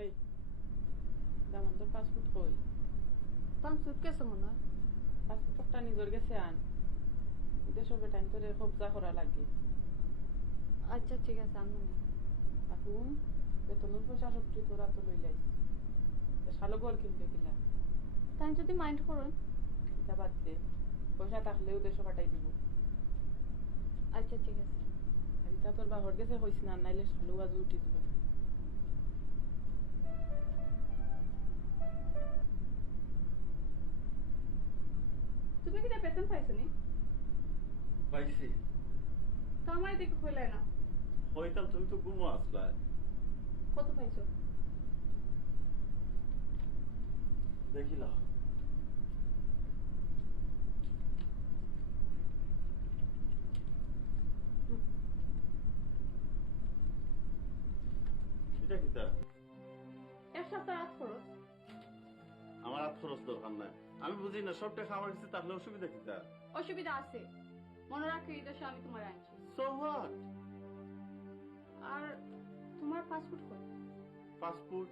এই দামান তোর পাসপোর্ট কই? তোমার সুটকেস মনে হয়। পাসপোর্টটা নিজের গেছে আন, দেশের বেটাইন তোরে কবজা করা লাগে। আচ্ছা ঠিক আছে আমি এখন বেতনের পয়সা সবটি তোরা তো লই লাইস, শালো ঘর কিনবে কিলা। তাই যদি মাইন্ড করুন। এটা বাদ দে, পয়সা থাকলেও দেশে পাঠাই দিব। আচ্ছা ঠিক আছে। আর এটা তোর বাহর গেছে কইস না, নাইলে শালো আজ উঠি দিবা। তুমি কি বেতন পাইছো নি? পাইছি। তো আমার দেখে কইলাই না। হইতাম, তুমি তো ঘুমো আসলা। কত পাইছো? দেখিল এটা কি তা? এক সপ্তাহ রাত খরচ। আমার হাত খরচ দরকার নাই। আমি বুঝি না, সব টাকা আমার কাছে থাকলে অসুবিধা কি তা? অসুবিধা আছে, মনে রাখো এই দেশে আমি তোমার আনছি। So what? আর তোমার পাসপোর্ট কই? পাসপোর্ট